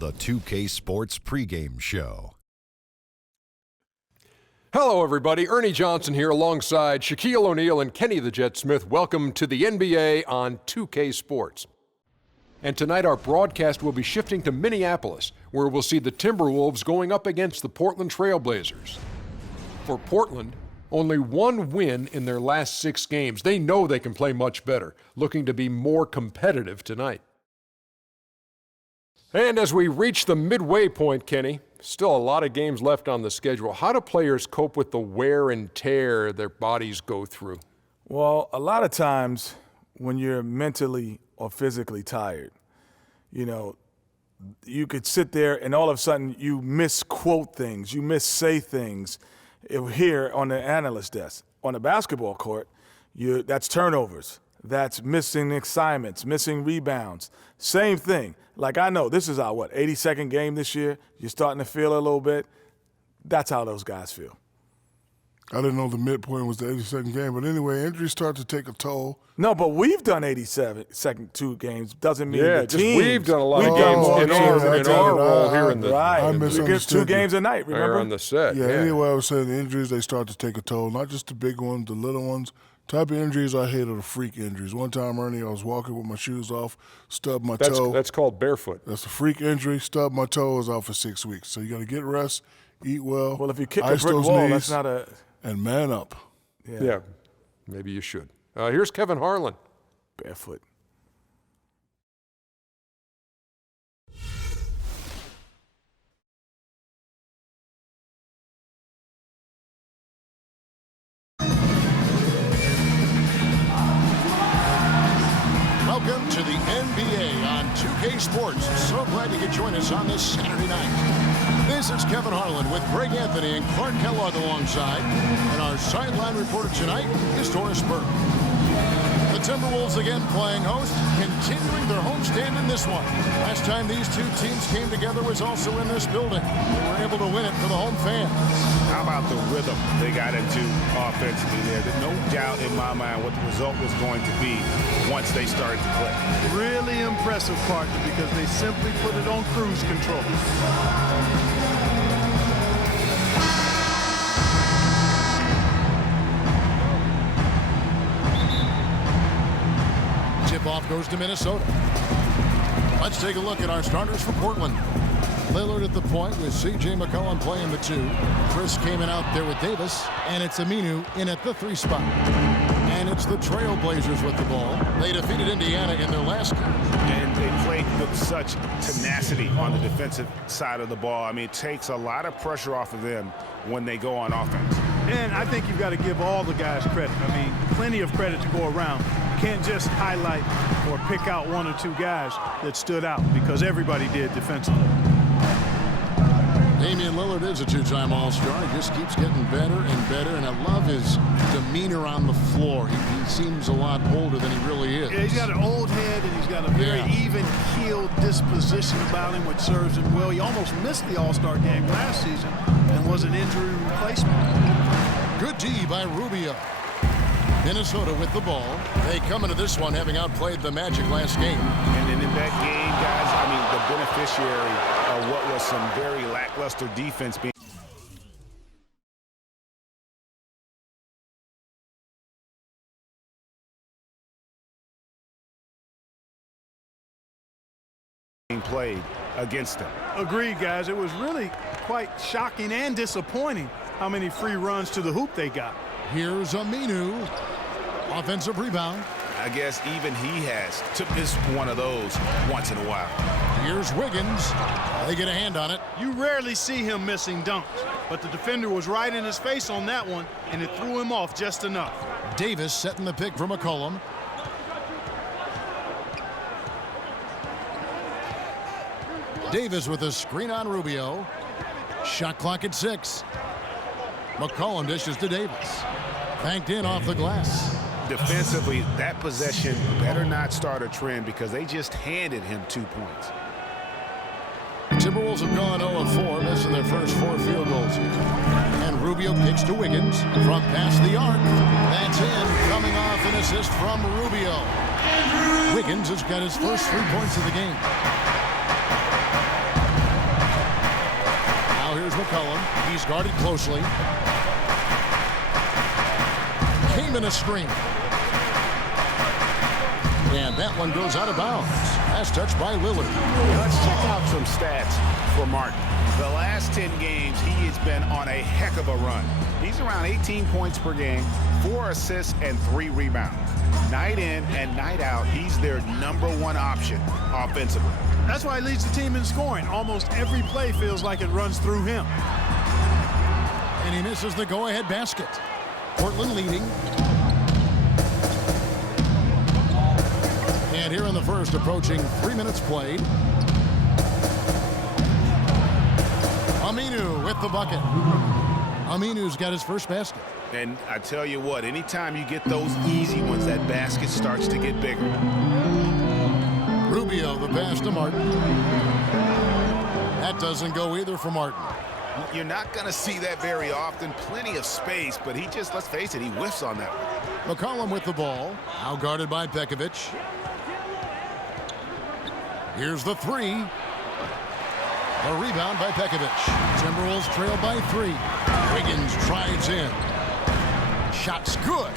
the 2K Sports pregame show. Hello, everybody. Ernie Johnson here alongside Shaquille O'Neal and Kenny the Jet Smith. Welcome to the NBA on 2K Sports. And tonight our broadcast will be shifting to Minneapolis, where we'll see the Timberwolves going up against the Portland Trail Blazers. For Portland, only one win in their last 6 games. They know they can play much better, looking to be more competitive tonight. And as we reach the midway point, Kenny, still a lot of games left on the schedule. How do players cope with the wear and tear their bodies go through? Well, a lot of times when you're mentally or physically tired, you could sit there and all of a sudden you misquote things, you missay things here on the analyst desk. On the basketball court, that's turnovers. That's missing assignments, missing rebounds. Same thing. Like, I know this is our, 82nd game this year. You're starting to feel a little bit. That's how those guys feel. I didn't know the midpoint was the 82nd game. But anyway, injuries start to take a toll. No, but we've done 87 2 games. Doesn't mean the teams. We've done a lot of games in our role here in the right. I misunderstood. 2 games a night, remember? on the set. Yeah, anyway, I was saying the injuries, they start to take a toll. Not just the big ones, the little ones. Type of injuries I hate are the freak injuries. One time, Ernie, I was walking with my shoes off, stubbed my toe. That's called barefoot. That's a freak injury. Stubbed my toe, is out for 6 weeks. So you got to get rest, eat well. Well, if you kick a brick wall, that's not a... And man up. Yeah, maybe you should. Here's Kevin Harlan. Barefoot. Welcome to the NBA on 2K Sports. So glad you could join us on this Saturday night. This is Kevin Harlan with Greg Anthony and Clark Kellogg alongside. And our sideline reporter tonight is Doris Burke. The Timberwolves again playing host, continuing their homestand in this one. Last time these two teams came together was also in this building. They were able to win it for the home fans. How about the rhythm they got into offensively there? There's no doubt in my mind what the result was going to be once they started to click. Really impressive partner because they simply put it on cruise control. Tip-off goes to Minnesota. Let's take a look at our starters for Portland. Lillard at the point with C.J. McCollum playing the 2. Chris came in out there with Davis, and it's Aminu in at the 3 spot. And it's the Trail Blazers with the ball. They defeated Indiana in their last game. And they played with such tenacity on the defensive side of the ball. I mean, it takes a lot of pressure off of them when they go on offense. And I think you've got to give all the guys credit. I mean, plenty of credit to go around. You can't just highlight or pick out 1 or 2 guys that stood out because everybody did defensively. Damian Lillard is a 2-time All-Star. He just keeps getting better and better, and I love his demeanor on the floor. He seems a lot older than he really is. Yeah, he's got an old head, and he's got a very even-keeled disposition about him, which serves him well. He almost missed the All-Star game last season and was an injury replacement. Good D by Rubio. Minnesota with the ball. They come into this one having outplayed the Magic last game. And then in that game, guys, I mean, the beneficiary of what was some very lackluster defense being played against them. Agreed, guys. It was really quite shocking and disappointing how many free runs to the hoop they got. Here's Aminu. Offensive rebound. I guess even he has to miss one of those once in a while. Here's Wiggins. They get a hand on it. You rarely see him missing dunks, but the defender was right in his face on that one, and it threw him off just enough. Davis setting the pick for McCollum. Davis with a screen on Rubio. Shot clock at 6. McCollum dishes to Davis. Banked in off the glass. Defensively, that possession better not start a trend because they just handed him 2 points. Timberwolves have gone 0-4, missing their first 4 field goals here. And Rubio kicks to Wiggins from past the arc. That's in, coming off an assist from Rubio. Wiggins has got his first 3 points of the game. McCollum. He's guarded closely. Kamen a screen. And that one goes out of bounds. Last touch by Lillard. Let's check out some stats for Martin. The last 10 games, he has been on a heck of a run. He's around 18 points per game, 4 assists, and 3 rebounds. Night in and night out, he's their #1 option offensively. That's why he leads the team in scoring. Almost every play feels like it runs through him. And he misses the go-ahead basket. Portland leading. And here in the first, approaching 3 minutes played. Aminu with the bucket. Aminu's got his first basket. And I tell you what, anytime you get those easy ones, that basket starts to get bigger. Rubio, the pass to Martin. That doesn't go either for Martin. You're not going to see that very often. Plenty of space, but he just, let's face it, he whiffs on that one. McCollum with the ball. Now guarded by Pekovic. Here's the three. A rebound by Pekovic. Timberwolves trail by 3. Wiggins drives in. Shot's good.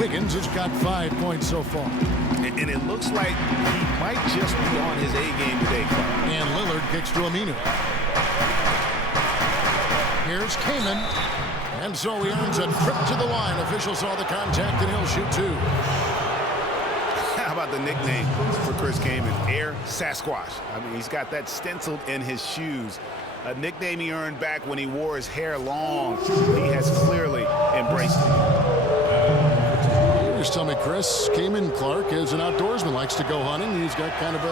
Wiggins has got 5 points so far. And it looks like he might just be on his A game today, Clark. And Lillard kicks to Aminu. Here's Kamen. And so he earns a trip to the line. Official saw the contact and he'll shoot 2. How about the nickname for Chris Kaman? Air Sasquatch. I mean, he's got that stenciled in his shoes. A nickname he earned back when he wore his hair long. He has clearly embraced it. Just tell me, Chris, Kaman Clark is an outdoorsman, likes to go hunting. He's got kind of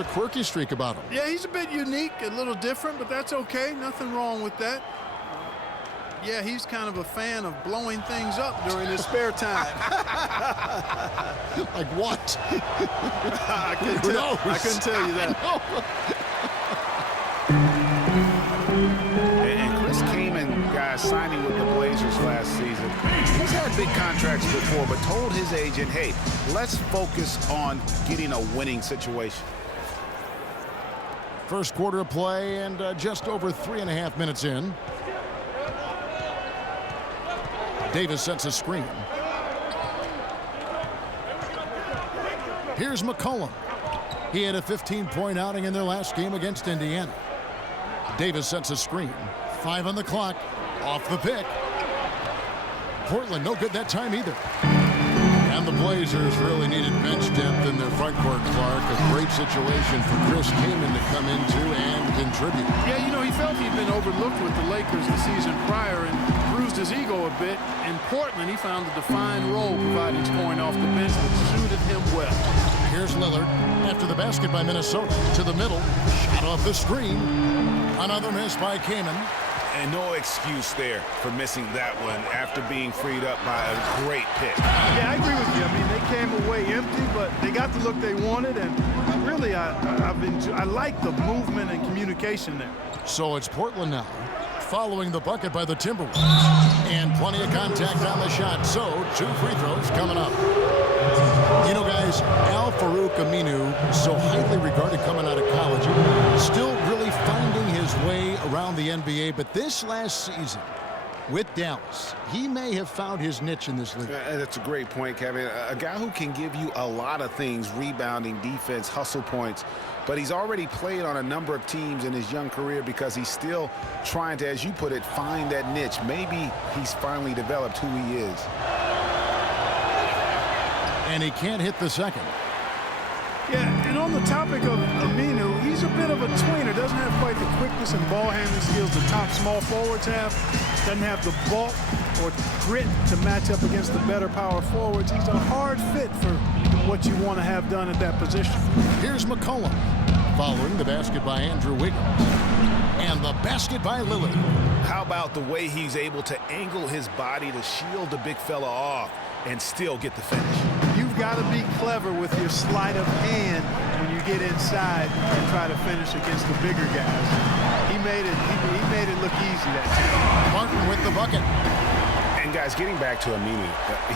a quirky streak about him. Yeah, he's a bit unique, a little different, but that's okay. Nothing wrong with that. Yeah, he's kind of a fan of blowing things up during his spare time. Like what? I couldn't tell you that. And Chris Kaman, guys, signing with the Blazers last season, he's had big contracts before, but told his agent, hey, let's focus on getting a winning situation. First quarter of play and just over 3.5 minutes in. Davis sets a screen. Here's McCollum. He had a 15-point outing in their last game against Indiana. Davis sets a screen. 5 on the clock. Off the pick. Portland no good that time either. And the Blazers really needed bench depth in their front court, Clark. A great situation for Chris Kaman to come into and contribute. Yeah, you know, he felt he'd been overlooked with the Lakers the season prior and bruised his ego a bit. In Portland, he found a defined role providing scoring off the bench that suited him well. Here's Lillard after the basket by Minnesota. To the middle. Shot off the screen. Another miss by Kaman. And no excuse there for missing that one after being freed up by a great pick. Yeah, I agree with you. I mean, they came away empty, but they got the look they wanted, and really, I like the movement and communication there. So it's Portland now, following the bucket by the Timberwolves. And plenty of contact on the shot, so 2 free throws coming up. You know, guys, Al-Farouq Aminu, so highly regarded coming out of college, still really finding his way around the NBA, but this last season with Dallas, he may have found his niche in this league. That's a great point, Kevin. A guy who can give you a lot of things, rebounding, defense, hustle points, but he's already played on a number of teams in his young career because he's still trying to, as you put it, find that niche. Maybe he's finally developed who he is. And he can't hit the second. Yeah, and on the topic of Aminu, he's a bit of a tweener. Doesn't have quite the quickness and ball handling skills the top small forwards have. Doesn't have the bulk or grit to match up against the better power forwards. He's a hard fit for what you want to have done at that position. Here's McCollum, following the basket by Andrew Wiggins. And the basket by Lillard. How about the way he's able to angle his body to shield the big fella off and still get the finish? You've got to be clever with your sleight of hand when you get inside and try to finish against the bigger guys. He made it look easy that time. Martin with the bucket. And guys, getting back to Aminu,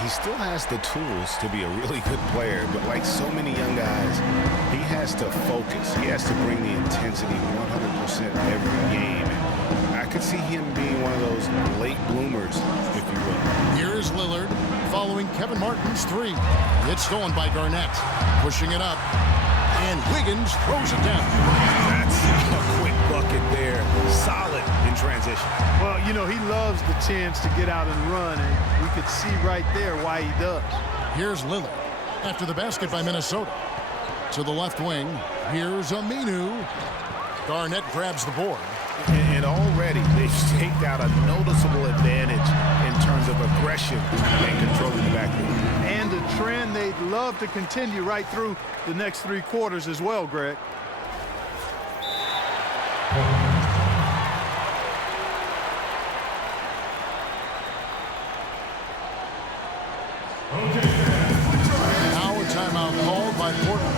he still has the tools to be a really good player, but like so many young guys, he has to focus. He has to bring the intensity 100% every game. could see him being one of those late bloomers, if you will. Here's Lillard following Kevin Martin's three. It's stolen by Garnett. Pushing it up. And Wiggins throws it down. That's a quick bucket there. Solid in transition. Well, you know, he loves the chance to get out and run, and we could see right there why he does. Here's Lillard after the basket by Minnesota. To the left wing, here's Aminu. Garnett grabs the board. And already they've staked out a noticeable advantage in terms of aggression and controlling the backcourt. And a trend they'd love to continue right through the next 3 quarters as well, Greg. Now a timeout called by Portland.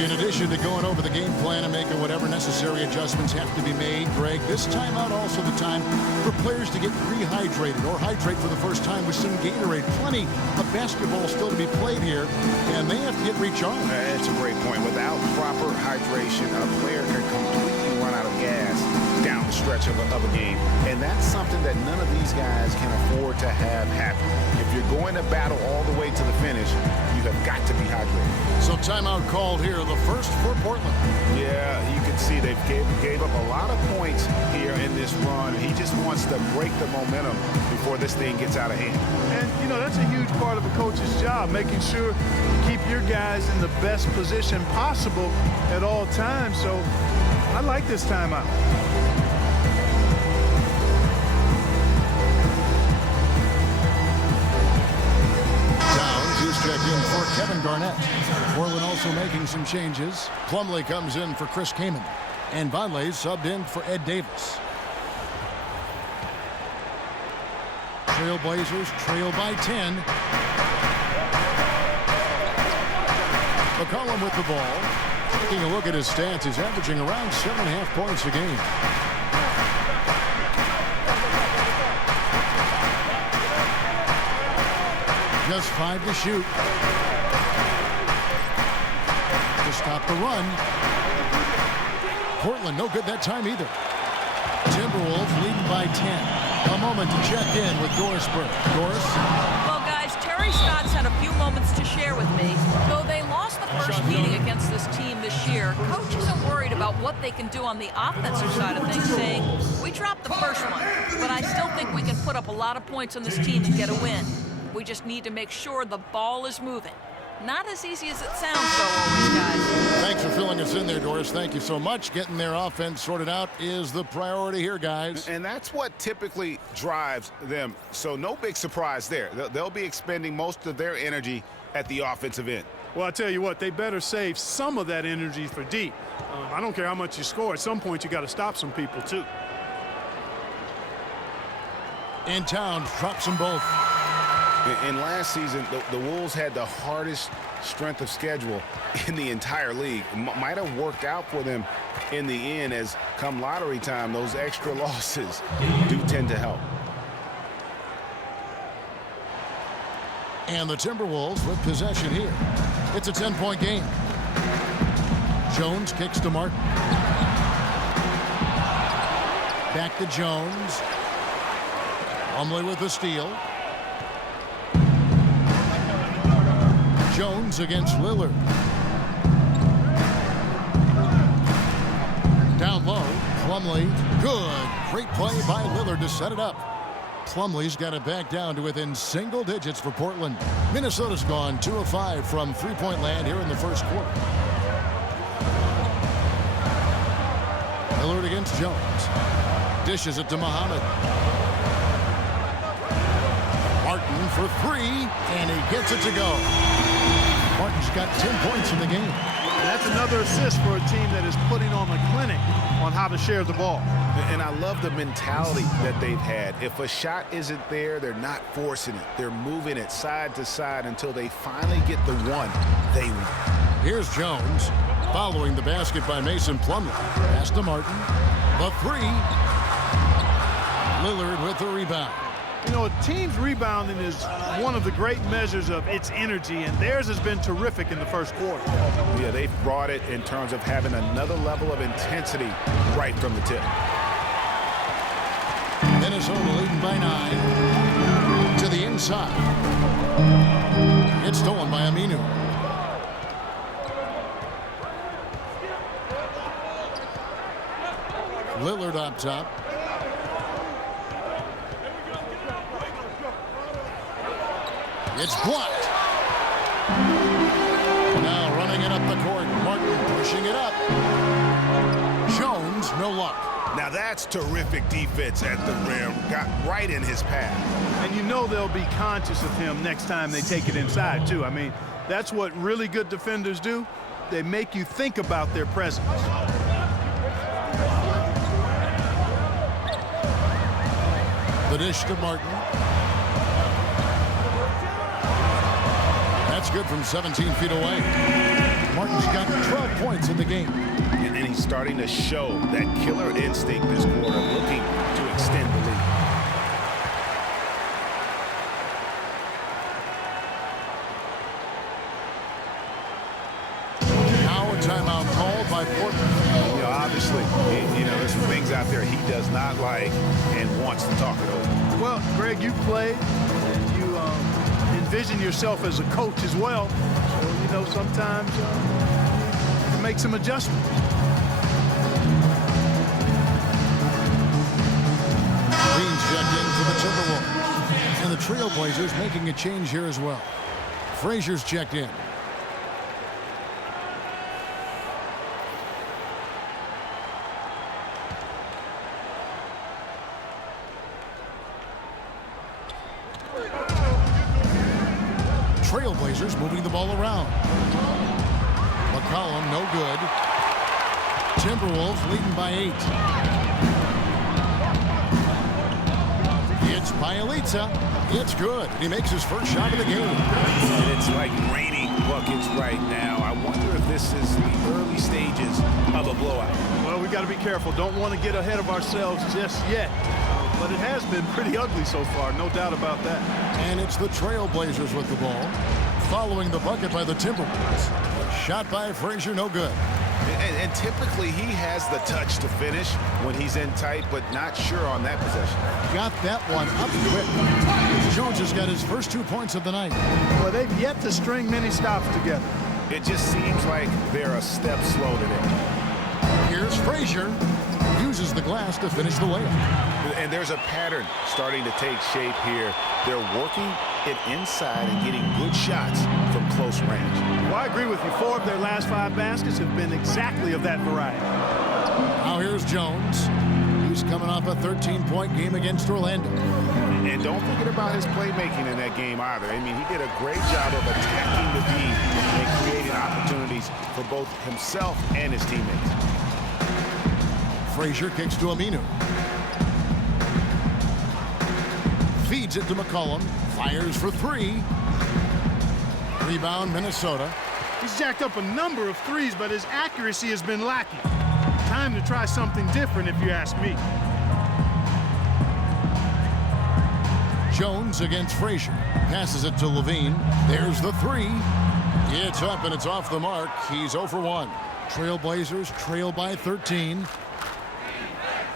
In addition to going over the game plan and making whatever necessary adjustments have to be made, Greg, this timeout also the time for players to get rehydrated or hydrate for the first time with some Gatorade. Plenty of basketball still to be played here, and they have to get recharged. That's a great point. Without proper hydration, a player can completely run out of gas down the stretch of a game. And that's something that none of these guys can afford to have happen. If you're going to battle all the way to the finish, you have got to be hydrated. So timeout called here, the first for Portland. Yeah, you can see they gave up a lot of points here in this run. He just wants to break the momentum before this thing gets out of hand. And, you know, that's a huge part of a coach's job, making sure you keep your guys in the best position possible at all times. So I like this timeout. Checked in for Kevin Garnett. Portland also making some changes. Plumlee comes in for Chris Kaman. And Vonleh subbed in for Ed Davis. Trailblazers trail by 10. McCollum with the ball. Taking a look at his stats, he's averaging around 7.5 points a game. Just 5 to shoot. To stop the run. Portland no good that time either. Timberwolves leading by 10. A moment to check in with Doris Burke. Doris? Well, guys, Terry Stotts had a few moments to share with me. Though they lost the first meeting against this team this year, Coach isn't worried about what they can do on the offensive side of things, saying, we dropped the first one, but I still think we can put up a lot of points on this team and get a win. We just need to make sure the ball is moving. Not as easy as it sounds, though, always, guys. Thanks for filling us in there, Doris. Thank you so much. Getting their offense sorted out is the priority here, guys. And that's what typically drives them. So no big surprise there. They'll be expending most of their energy at the offensive end. Well, I tell you what, they better save some of that energy for deep. I don't care how much you score. At some point, you got to stop some people, too. In town, drops them both. And last season, the Wolves had the hardest strength of schedule in the entire league. Might have worked out for them in the end, as come lottery time, those extra losses do tend to help. And the Timberwolves with possession here. It's a 10-point game. Jones kicks to Martin. Back to Jones. Plumlee with the steal. Jones against Lillard. Down low, Plumlee. Good. Great play by Lillard to set it up. Plumlee's got it back down to within single digits for Portland. Minnesota's gone 2 of 5 from three-point land here in the first quarter. Lillard against Jones. Dishes it to Muhammad. Martin for 3, and he gets it to go. Martin's got 10 points in the game. And that's another assist for a team that is putting on a clinic on how to share the ball. And I love the mentality that they've had. If a shot isn't there, they're not forcing it. They're moving it side to side until they finally get the one they want. Here's Jones following the basket by Mason Plumlee. Pass to Martin. The 3. Lillard with the rebound. You know, a team's rebounding is one of the great measures of its energy, and theirs has been terrific in the first quarter. Yeah, they've brought it in terms of having another level of intensity right from the tip. Minnesota leading by 9. To the inside. It's stolen by Aminu. Lillard on top. It's blocked. Now running it up the court. Martin pushing it up. Jones, no luck. Now that's terrific defense at the rim. Got right in his path. And you know they'll be conscious of him next time they take it inside, too. I mean, that's what really good defenders do. They make you think about their presence. The dish to Martin. That's good from 17 feet away. Martin's got 12 points in the game. And then he's starting to show that killer instinct this quarter, looking to extend the lead. Now a timeout called by Portland. You know, obviously, there's some things out there he does not like and wants to talk it over. Well, Greg, you played. You envision yourself as a coach as well. So, sometimes you make some adjustments. Green's checked in for the Timberwolves. And the Trailblazers making a change here as well. Frazier's checked in. Trailblazers moving the ball around. McCollum, no good. Timberwolves leading by 8. It's Bjelica. It's good. He makes his first shot of the game. And it's like raining buckets right now. I wonder if this is the early stages of a blowout. Well, we got to be careful. Don't want to get ahead of ourselves just yet. But it has been pretty ugly so far, no doubt about that. And it's the Trailblazers with the ball, following the bucket by the Timberwolves. Shot by Frazier, no good. And typically he has the touch to finish when he's in tight, but not sure on that possession. Got that one up quick. Jones has got his first 2 points of the night. Well, they've yet to string many stops together. It just seems like they're a step slow today. Here's Frazier. Uses the glass to finish the layup. And there's a pattern starting to take shape here. They're working it inside and getting good shots from close range. Well, I agree with you. 4 of their last 5 baskets have been exactly of that variety. Now here's Jones. He's coming off a 13-point game against Orlando. And don't forget about his playmaking in that game either. I mean, he did a great job of attacking the D and creating opportunities for both himself and his teammates. Frazier kicks to Aminu. Feeds it to McCollum. Fires for 3. Rebound, Minnesota. He's jacked up a number of threes, but his accuracy has been lacking. Time to try something different, if you ask me. Jones against Frazier. Passes it to Levine. There's the 3. It's up and it's off the mark. He's 0 for 1. Trailblazers trail by 13.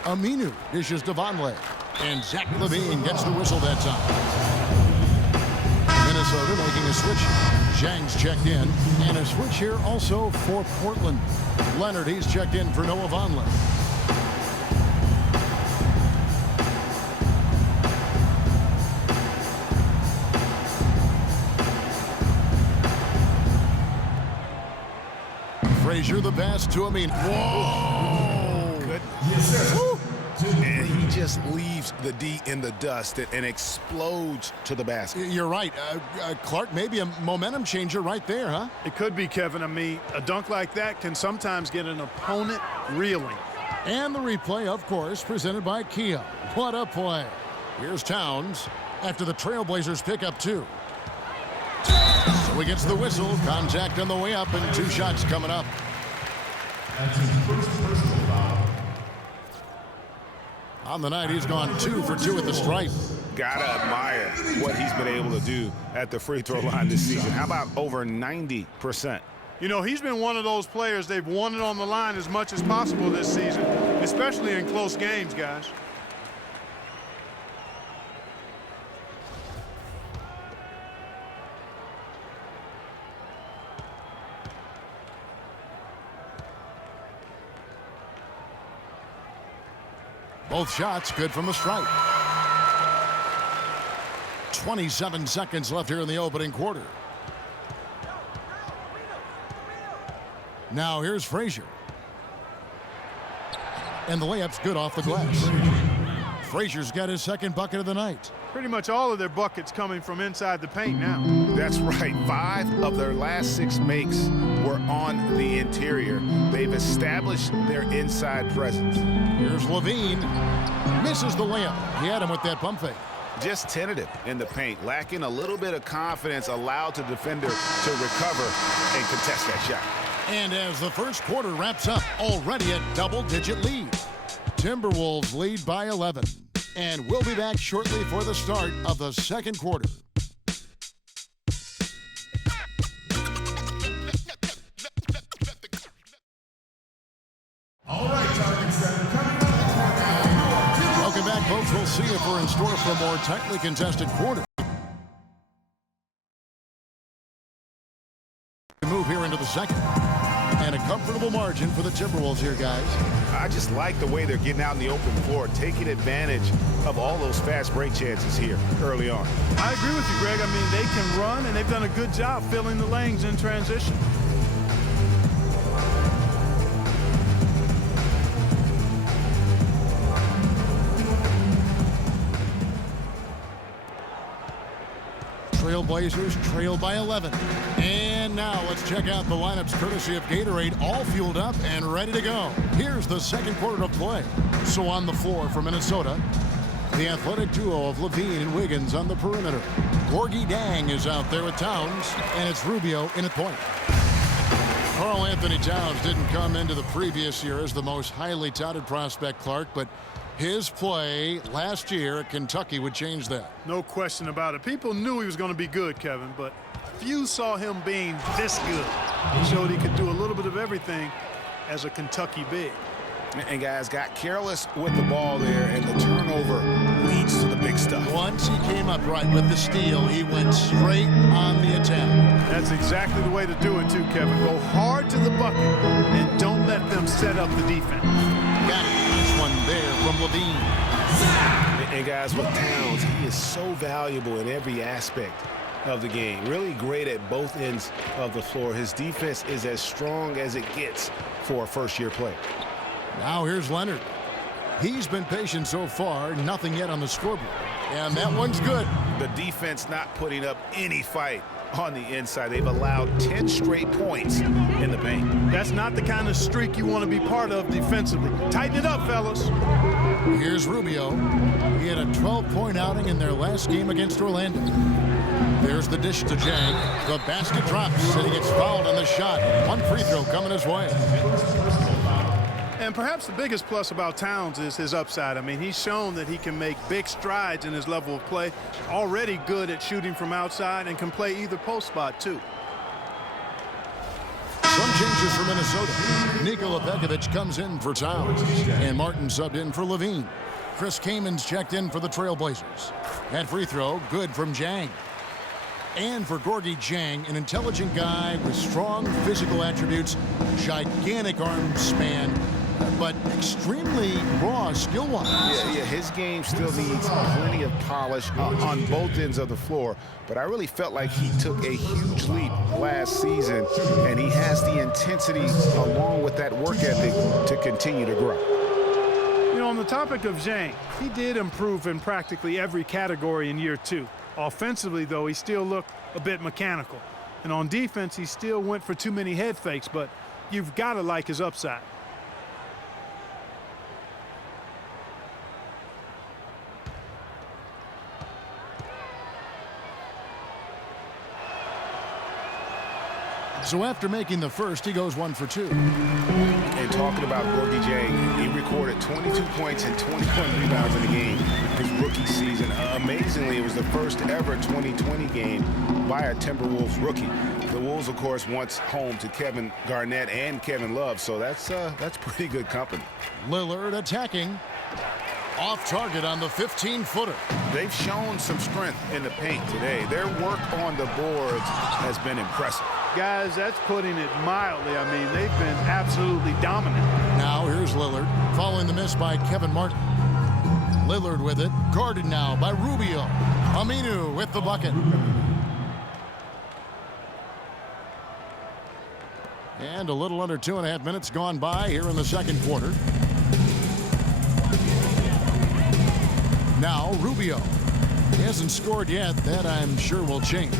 Aminu dishes to Vonleh. And Zach LaVine gets the whistle that time. Minnesota making a switch. Zhang's checked in. And a switch here also for Portland. Leonard, he's checked in for Noah Vonleh. Frazier the pass to Aminu. Whoa! Good. Yes, and he just leaves the D in the dust and explodes to the basket. You're right. Clark, maybe a momentum changer right there, huh? It could be, Kevin. I mean, a dunk like that can sometimes get an opponent reeling. And the replay, of course, presented by Kia. What a play. Here's Towns after the Trailblazers pick up 2. So he gets the whistle. Contact on the way up and 2 shots coming up. That's his first personal foul. On the night, he's gone 2 for 2 at the stripe. Gotta admire what he's been able to do at the free throw line this season. How about over 90%? You know, he's been one of those players they've wanted on the line as much as possible this season, especially in close games, guys. Both shots good from the stripe. 27 seconds left here in the opening quarter. Now here's Frazier. And the layup's good off the glass. Frazier's got his second bucket of the night. Pretty much all of their buckets coming from inside the paint now. That's right. 5 of their last 6 makes were on the interior. They've established their inside presence. Here's Levine. Misses the layup. He had him with that pump fake. Just tentative in the paint, lacking a little bit of confidence, allowed the defender to recover and contest that shot. And as the first quarter wraps up, already a double-digit lead. Timberwolves lead by 11. And we'll be back shortly for the start of the second quarter. All right, Target Center, coming up. Welcome back, folks. We'll see if we're in store for a more tightly contested quarter. Move here into the second. And a comfortable margin for the Timberwolves here, guys. I just like the way they're getting out in the open floor, taking advantage of all those fast break chances here early on. I agree with you, Greg. I mean, they can run, and they've done a good job filling the lanes in transition. Trailblazers trail by 11. And now let's check out the lineups courtesy of Gatorade, all fueled up and ready to go. Here's the second quarter of play. So on the floor for Minnesota, the athletic duo of Levine and Wiggins on the perimeter. Gorgui Dieng is out there with Towns, and it's Rubio in at point. Karl-Anthony Towns didn't come into the previous year as the most highly touted prospect, Clark, but his play last year at Kentucky would change that. No question about it. People knew he was going to be good, Kevin, but few saw him being this good. He showed he could do a little bit of everything as a Kentucky big. And guys got careless with the ball there, and the turnover leads to the big stuff. Once he came up right with the steal, he went straight on the attack. That's exactly the way to do it, too, Kevin. Go hard to the bucket and don't let them set up the defense. Got it. This one there from Levine. And guys, with Towns, he is so valuable in every aspect of the game. Really great at both ends of the floor. His defense is as strong as it gets for a first-year player. Now here's Leonard. He's been patient so far, nothing yet on the scoreboard. And that one's good. The defense not putting up any fight on the inside. They've allowed 10 straight points in the paint. That's not the kind of streak you want to be part of defensively. Tighten it up, fellas. Here's Rubio. He had a 12-point outing in their last game against Orlando. There's the dish to Jang. The basket drops, and he gets fouled on the shot. One free throw coming his way. And perhaps the biggest plus about Towns is his upside. I mean, he's shown that he can make big strides in his level of play. Already good at shooting from outside and can play either post spot, too. Some changes for Minnesota. Nikola Pekovic comes in for Towns. And Martin subbed in for Levine. Chris Kaman's checked in for the Trailblazers. That free throw, good from Jang. And for Gorgui Dieng, an intelligent guy with strong physical attributes, gigantic arm span, but extremely raw skill-wise. Yeah, his game still needs plenty of polish on both ends of the floor, but I really felt like he took a huge leap last season, and he has the intensity along with that work ethic to continue to grow. You know, on the topic of Dieng, he did improve in practically every category in year 2. Offensively, though, he still looked a bit mechanical. And on defense, he still went for too many head fakes, but you've got to like his upside. So after making the first, he goes 1 for 2. And talking about Gorgui Dieng, he recorded 22 points and 21 rebounds in the game his rookie season. Amazingly, it was the first ever 2020 game by a Timberwolves rookie. The Wolves, of course, once home to Kevin Garnett and Kevin Love, so that's pretty good company. Lillard attacking. Off target on the 15-footer. They've shown some strength in the paint today. Their work on the boards has been impressive. Guys, that's putting it mildly. I mean, they've been absolutely dominant. Now here's Lillard, following the miss by Kevin Martin. Lillard with it. Guarded now by Rubio. Aminu with the bucket. And a little under 2.5 minutes gone by here in the second quarter. Now Rubio. He hasn't scored yet. That I'm sure will change.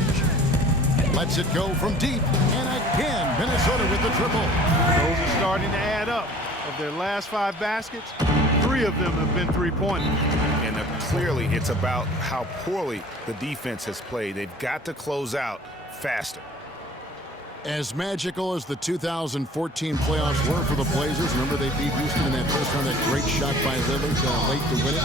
Lets it go from deep. And again, Minnesota with the triple. Those are starting to add up. Of their last 5 baskets, 3 of them have been three-pointers. And clearly it's about how poorly the defense has played. They've got to close out faster. As magical as the 2014 playoffs were for the Blazers, remember they beat Houston in that first round, that great shot by Lillard late to win it.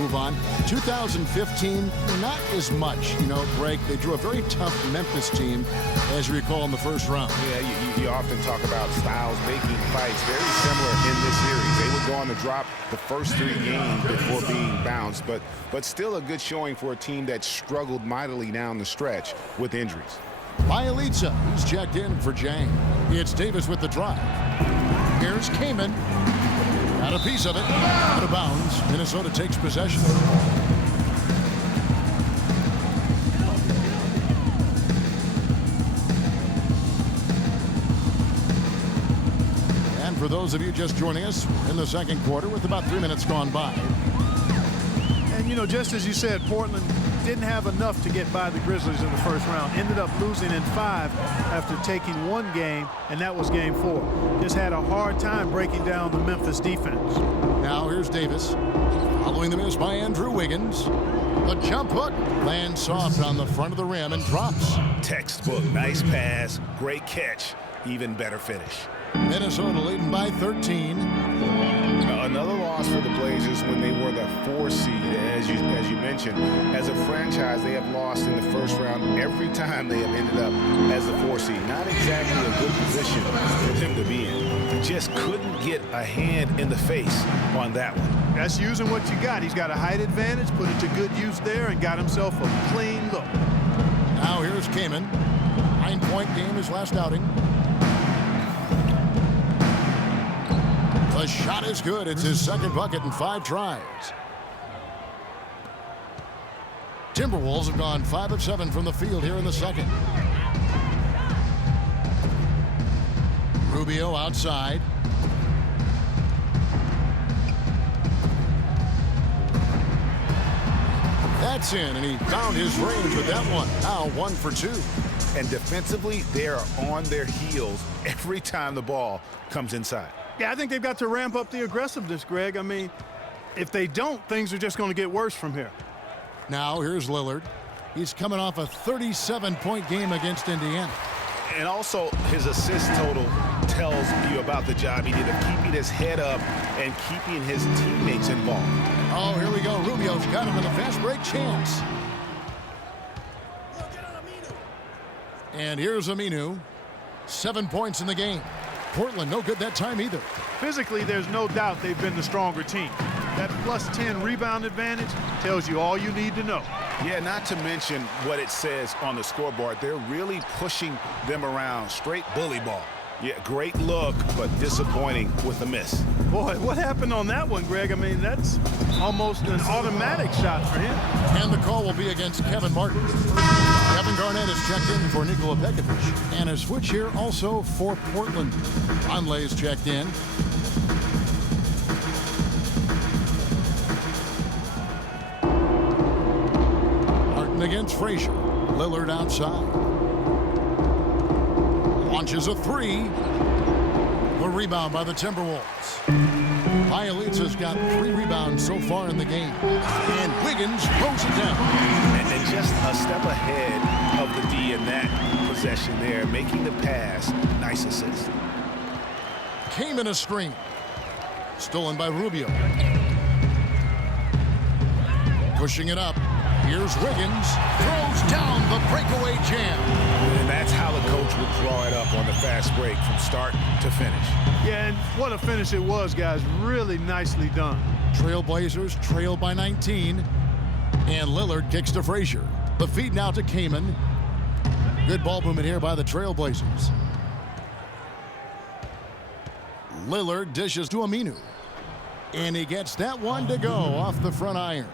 Move on. 2015, not as much. You know, Greg, they drew a very tough Memphis team, as you recall, in the first round. Yeah, you often talk about styles making fights. Very similar in this series. They would go on to drop the first 3 games before being bounced, but still a good showing for a team that struggled mightily down the stretch with injuries. Bielitsa, who's checked in for Jang. It's Davis with the drive. Here's Kaman. Got a piece of it. Out of bounds. Minnesota takes possession. And for those of you just joining us in the second quarter with about 3 minutes gone by. And, you know, just as you said, Portland didn't have enough to get by the Grizzlies in the first round. Ended up losing in 5 after taking 1 game, and that was game 4. Just had a hard time breaking down the Memphis defense. Now here's Davis. Following the miss by Andrew Wiggins. The jump hook lands soft on the front of the rim and drops. Textbook, nice pass, great catch, even better finish. Minnesota leading by 13. Another loss for the Blazers when they were the 4 seed, as you mentioned. As a franchise, they have lost in the first round every time they have ended up as the 4 seed. Not exactly a good position for them to be in. Just couldn't get a hand in the face on that one. That's using what you got. He's got a height advantage, put it to good use there, and got himself a clean look. Now here's Kaman. 9-point game his last outing. The shot is good. It's his second bucket in 5 tries. Timberwolves have gone 5 of 7 from the field here in the second. Rubio outside. That's in, and he found his range with that one. Now 1 for 2. And defensively, they are on their heels every time the ball comes inside. Yeah, I think they've got to ramp up the aggressiveness, Greg. I mean, if they don't, things are just going to get worse from here. Now here's Lillard. He's coming off a 37-point game against Indiana. And also his assist total tells you about the job he did of keeping his head up and keeping his teammates involved. Oh, here we go. Rubio's got him in a fast break chance. And here's Aminu. 7 points in the game. Portland no good that time either. Physically, there's no doubt they've been the stronger team. That plus 10 rebound advantage tells you all you need to know. Yeah, not to mention what it says on the scoreboard. They're really pushing them around. Straight bully ball. Yeah, great look, but disappointing with the miss. Boy, what happened on that one, Greg? I mean, that's almost an automatic shot for him. And the call will be against Kevin Martin. Kevin Garnett has checked in for Nikola Pekovic. And a switch here also for Portland. Conley's checked in. Martin against Frazier. Lillard outside. Launches a 3. A rebound by the Timberwolves. Bielitsa's got 3 rebounds so far in the game. And Wiggins throws it down. And just a step ahead of the D in that possession there, making the pass. Nice assist. Came in a screen. Stolen by Rubio. Pushing it up. Here's Wiggins. Throws down the breakaway jam. And that's how the coach would draw it up on the fast break from start to finish. Yeah, and what a finish it was, guys. Really nicely done. Trailblazers trail by 19. And Lillard kicks to Frazier. The feed now to Kaman. Good ball movement here by the And he gets that one to go off the front iron.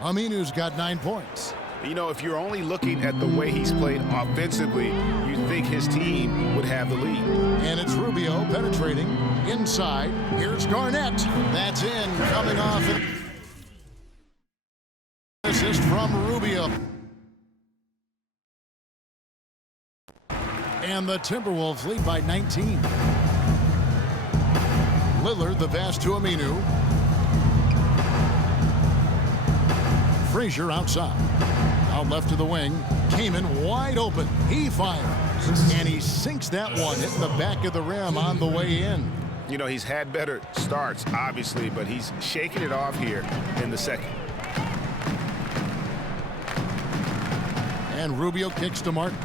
Aminu's got 9 points. You know, if you're only looking at the way he's played offensively, you'd think his team would have the lead. And it's Rubio penetrating inside. Here's Garnett. That's in, coming off an assist from Rubio. And the Timberwolves lead by 19. Lillard, the pass to Aminu. Frazier outside. Out left to the wing. Kaman wide open. He fires. And he sinks that one, hitting the back of the rim on the way in. You know, he's had better starts, obviously, but he's shaking it off here in the second. And Rubio kicks to Martin.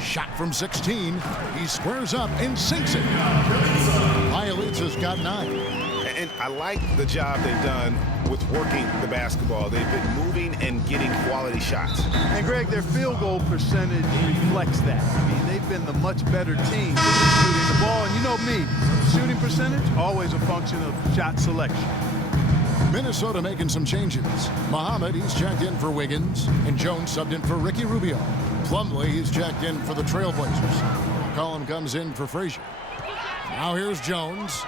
Shot from 16. He squares up and sinks it. Bjelica's got 9. And I like the job they've done with working the basketball. They've been moving and getting quality shots. And Greg, their field goal percentage reflects that. I mean, they've been the much better team shooting the ball. And you know me, shooting percentage, always a function of shot selection. Minnesota making some changes. Muhammad, he's checked in for Wiggins. And Jones subbed in for Ricky Rubio. Plumlee, he's checked in for the Trailblazers. Collin comes in for Frazier. Now here's Jones.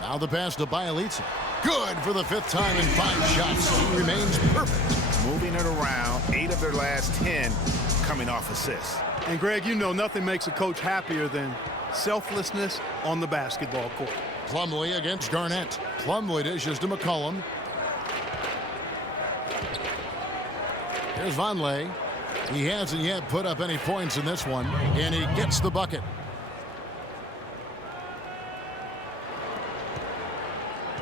Now the pass to Bjelica. Good for the 5th time in 5 shots. He remains perfect. Moving it around, 8 of their last 10 coming off assists. And Greg, you know nothing makes a coach happier than selflessness on the basketball court. Plumlee against Garnett. Plumlee dishes to McCollum. Here's Vonleh. He hasn't yet put up any points in this one, and he gets the bucket.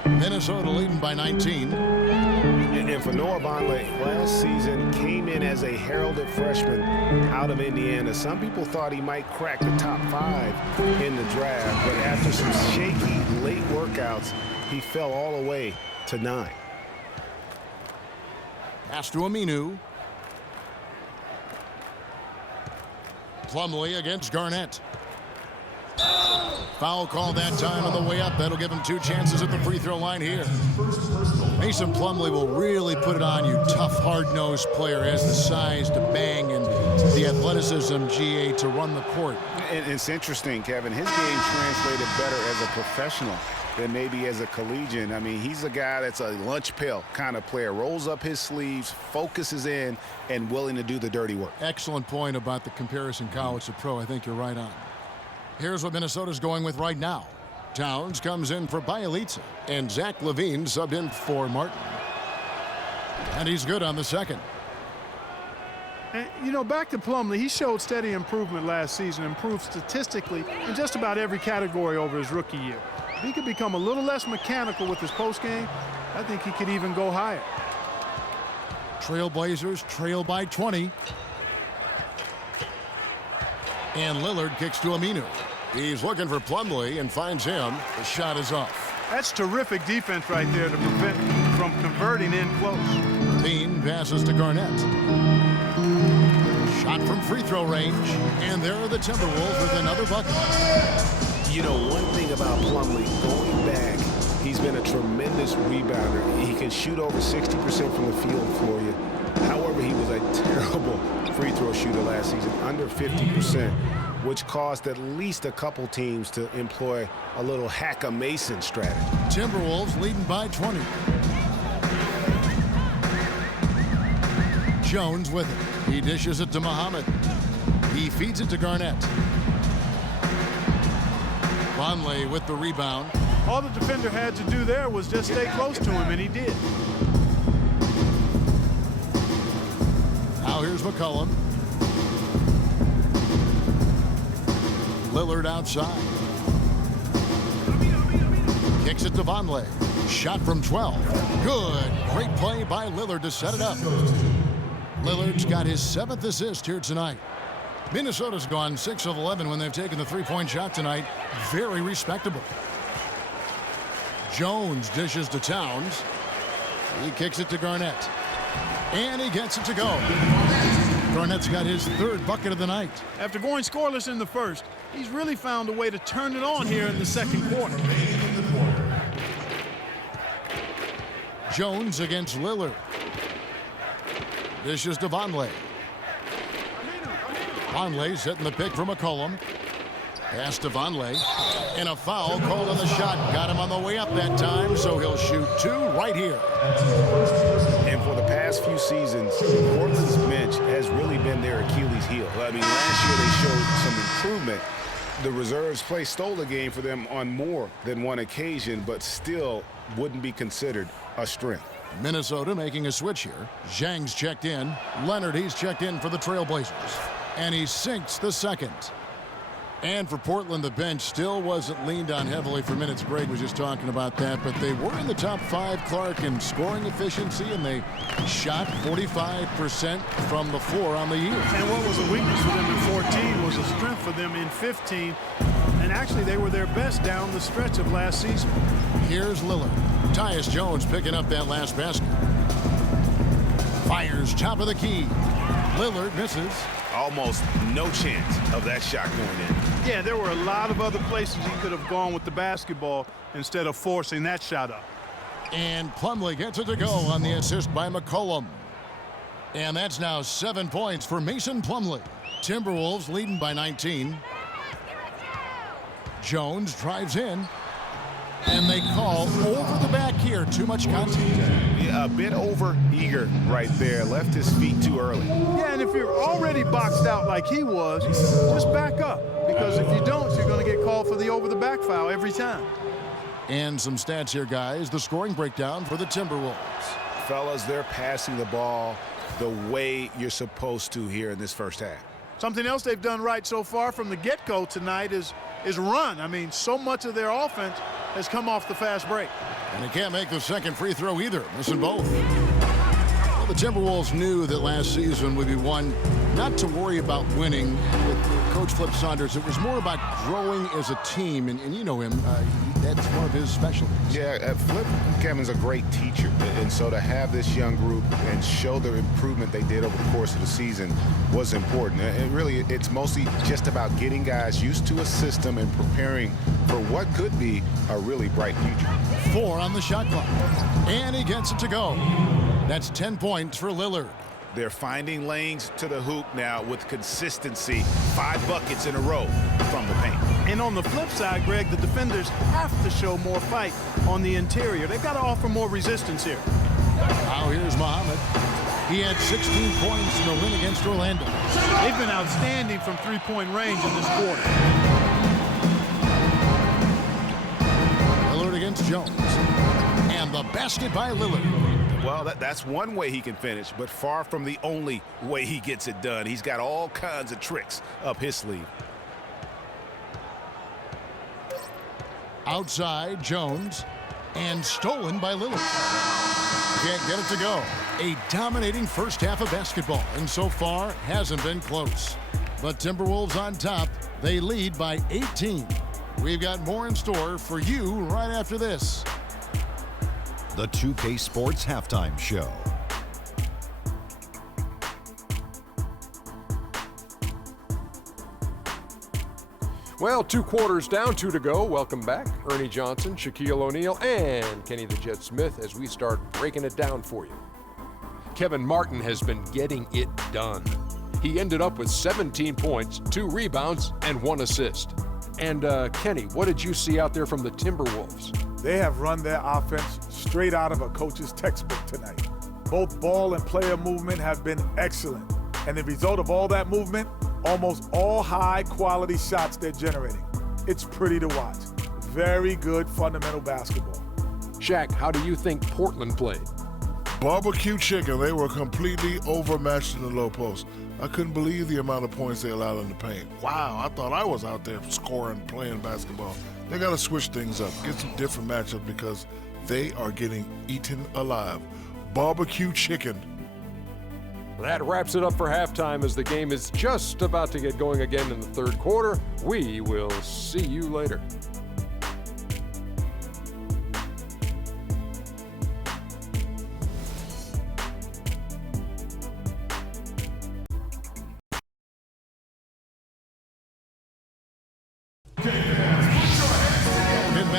Minnesota leading by 19. And for Noah Vonleh, last season came in as a heralded freshman out of Indiana. Some people thought he might crack the top 5 in the draft, but after some shaky late workouts, he fell all the way to 9. Pass to Aminu. Plumlee against Garnett. Foul call that time on the way up. That'll give him 2 chances at the free throw line here. Mason Plumlee will really put it on you. Tough, hard-nosed player, has the size to bang and the athleticism, GA, to run the court. And it's interesting, Kevin. His game translated better as a professional than maybe as a collegiate. I mean, he's a guy that's a lunch pail kind of player. Rolls up his sleeves, focuses in, and willing to do the dirty work. Excellent point about the comparison college to pro. I think you're right on. Here's what Minnesota's going with right now. Towns comes in for Bjelica, and Zach LaVine subbed in for Martin. And he's good on the second. And, you know, back to Plumlee, he showed steady improvement last season, improved statistically in just about every category over his rookie year. If he could become a little less mechanical with his postgame, I think he could even go higher. Trailblazers trail by 20. And Lillard kicks to Aminu. He's looking for Plumlee and finds him. The shot is off. That's terrific defense right there to prevent from converting in close. Bean passes to Garnett. Shot from free throw range. And there are the Timberwolves with another bucket. You know, one thing about Plumlee, going back, he's been a tremendous rebounder. He can shoot over 60% from the field for you. However, he was a terrible free throw shooter last season, under 50%, which caused at least a couple teams to employ a little hack-a-Mason strategy. Timberwolves leading by 20. Jones with it. He dishes it to Muhammad. He feeds it to Garnett. Vonleh with the rebound. All the defender had to do there was just stay close to him, and he did. Now here's McCollum. Lillard outside. Kicks it to Vonleh. Shot from 12. Good. Great play by Lillard to set it up. Lillard's got his 7th assist here tonight. Minnesota's gone 6 of 11 when they've taken the three-point shot tonight. Very respectable. Jones dishes to Towns. He kicks it to Garnett. And he gets it to go. Garnett's got his third bucket of the night. After going scoreless in the first, he's really found a way to turn it on here in the second quarter. Jones against Lillard. This is to Vonleh. Vonleh setting the pick for McCollum. Pass to Vonleh. And a foul called on the shot. Got him on the way up that time, so he'll shoot 2 right here. And for the past few seasons, Portland's bench has really been their Achilles heel. I mean, last year they showed some improvement. The reserves play stole the game for them on more than one occasion, but still wouldn't be considered a strength. Minnesota making a switch here. Zhang's checked in. Leonard, he's checked in for the Trailblazers. And he sinks the second. And for Portland, the bench still wasn't leaned on heavily for minutes. Greg was just talking about that, but they were in the top 5, Clark, in scoring efficiency, and they shot 45% from the floor on the year. And what was a weakness for them in 14 was a strength for them in 15. And actually, they were their best down the stretch of last season. Here's Lillard. Tyus Jones picking up that last basket. Fires top of the key. Lillard misses. Almost no chance of that shot going in. Yeah, there were a lot of other places he could have gone with the basketball instead of forcing that shot up. And Plumlee gets it to go on the assist by McCollum. And that's now 7 points for Mason Plumlee. Timberwolves leading by 19. Jones drives in. And they call over the back here. Too much contact. Yeah, a bit over eager right there. Left his feet too early. Yeah, and if you're already boxed out like he was, just back up. Because if you don't, you're going to get called for the over-the-back foul every time. And some stats here, guys. The scoring breakdown for the Timberwolves. Fellas, they're passing the ball the way you're supposed to here in this first half. Something else they've done right so far from the get-go tonight is run. I mean, so much of their offense has come off the fast break. And he can't make the second free throw either, missing both. Well, the Timberwolves knew that last season would be one not to worry about winning with Coach Flip Saunders. It was more about growing as a team, and you know him, that's one of his specialties. Yeah, Flip, Kevin's a great teacher, and so to have this young group and show the improvement they did over the course of the season was important. And really, it's mostly just about getting guys used to a system and preparing for what could be a really bright future. 4 on the shot clock, and he gets it to go. That's 10 points for Lillard. They're finding lanes to the hoop now with consistency. 5 buckets in a row from the paint. And on the flip side, Greg, the defenders have to show more fight on the interior. They've got to offer more resistance here. Now here's Muhammad. He had 16 points in the win against Orlando. They've been outstanding from three-point range in this quarter. Lillard against Jones. And the basket by Lillard. Well, that's one way he can finish, but far from the only way he gets it done. He's got all kinds of tricks up his sleeve. Outside, Jones. And stolen by Lillard. Can't get it to go. A dominating first half of basketball, and so far hasn't been close. But Timberwolves on top. They lead by 18. We've got more in store for you right after this. The 2K Sports Halftime Show. Well, 2 quarters down, 2 to go. Welcome back. Ernie Johnson, Shaquille O'Neal, and Kenny the Jet Smith as we start breaking it down for you. Kevin Martin has been getting it done. He ended up with 17 points, 2 rebounds, and 1 assist. And Kenny, what did you see out there from the Timberwolves? They have run their offense straight out of a coach's textbook tonight. Both ball and player movement have been excellent. And the result of all that movement, almost all high-quality shots they're generating. It's pretty to watch. Very good fundamental basketball. Shaq, how do you think Portland played? Barbecue chicken. They were completely overmatched in the low post. I couldn't believe the amount of points they allowed in the paint. Wow, I thought I was out there scoring, playing basketball. They got to switch things up, get some different matchups because they are getting eaten alive. Barbecue chicken. That wraps it up for halftime as the game is just about to get going again in the third quarter. We will see you later.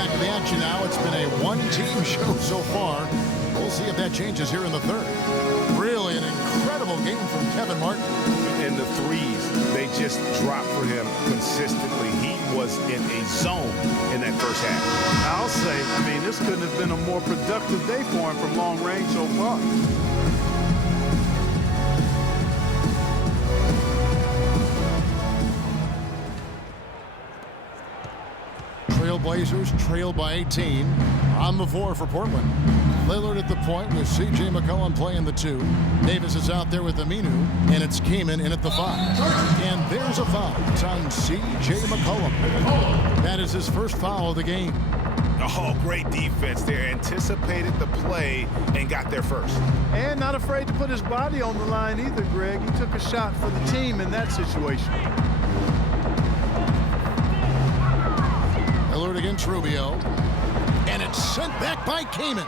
back to the action now. It's been a one-team show so far. We'll see if that changes here in the third. Really an incredible game from Kevin Martin. And the threes, they just dropped for him consistently. He was in a zone in that first half. I'll say, I mean, this couldn't have been a more productive day for him from long range so far. Trailblazers trail by 18. On the floor for Portland. Lillard at the point with C.J. McCollum playing the 2. Davis is out there with Aminu, and it's Kaman in at the 5. And there's a foul. It's on C.J. McCollum. That is his first foul of the game. Oh, great defense there. Anticipated the play and got there first. And not afraid to put his body on the line either, Greg. He took a shot for the team in that situation. Lillard against Rubio. And it's sent back by Kaman.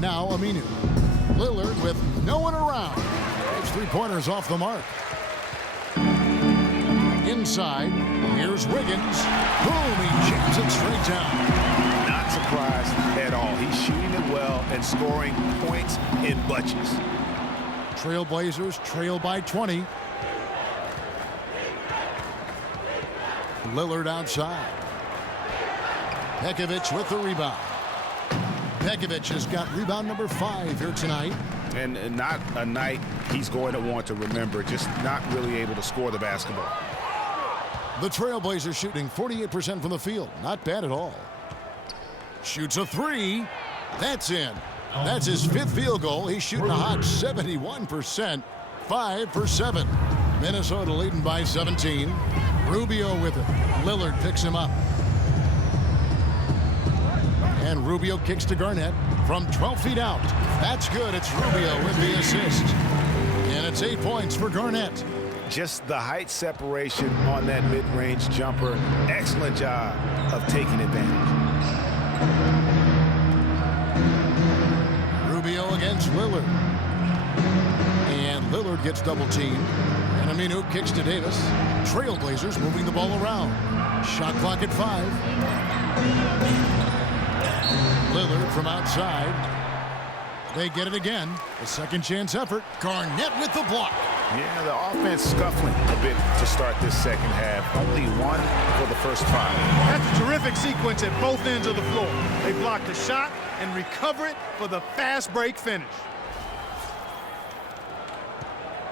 Now Aminu. Lillard with no one around. His three-pointers off the mark. Inside, here's Wiggins. Boom, he jams it straight down. Not surprised at all. He's shooting it well and scoring points in bunches. Trailblazers trail by 20. Lillard outside. Pekovic with the rebound. Pekovic has got rebound number 5 here tonight. And not a night he's going to want to remember, just not really able to score the basketball. The Trailblazers shooting 48% from the field. Not bad at all. Shoots a 3. That's in. That's his 5th field goal. He's shooting a hot 71%. 5 for 7. Minnesota leading by 17. Rubio with it. Lillard picks him up. And Rubio kicks to Garnett from 12 feet out. That's good. It's Rubio with the assist. And it's 8 points for Garnett. Just the height separation on that mid-range jumper. Excellent job of taking advantage. Rubio against Lillard. And Lillard gets double teamed. And Aminu kicks to Davis. Trailblazers moving the ball around. Shot clock at 5. Lillard from outside. They get it again. A second chance effort. Garnett with the block. Yeah, the offense scuffling a bit to start this second half. Only 1 for the first 5. That's a terrific sequence at both ends of the floor. They block the shot and recover it for the fast break finish.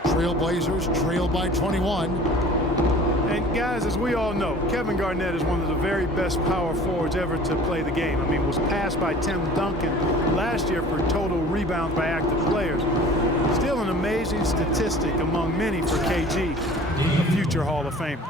Trailblazers trail by 21. And guys, as we all know, Kevin Garnett is one of the very best power forwards ever to play the game. I mean, was passed by Tim Duncan last year for total rebounds by active players. Still an amazing statistic among many for KG, a future Hall of Famer.